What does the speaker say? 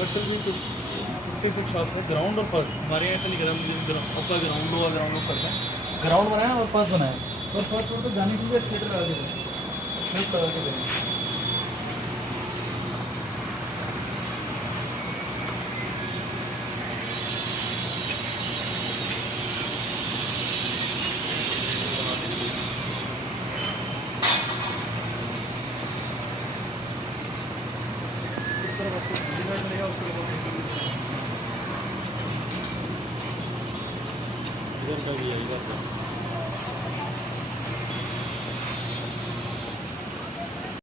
Commercial भी तो 56 shops है, ग्राउंड और फर्स्ट। हमारे यहाँ ऐसा नहीं करा, आपका ग्राउंड लो ग्राउंड लो करते हैं, ग्राउंड बनाया और फर्स्ट बनाया, और फर्स्ट फ्लोर तो जाने के लिए स्केटर लगा के दें, स्लिप लगा के दें। इधर का भी है, इधर का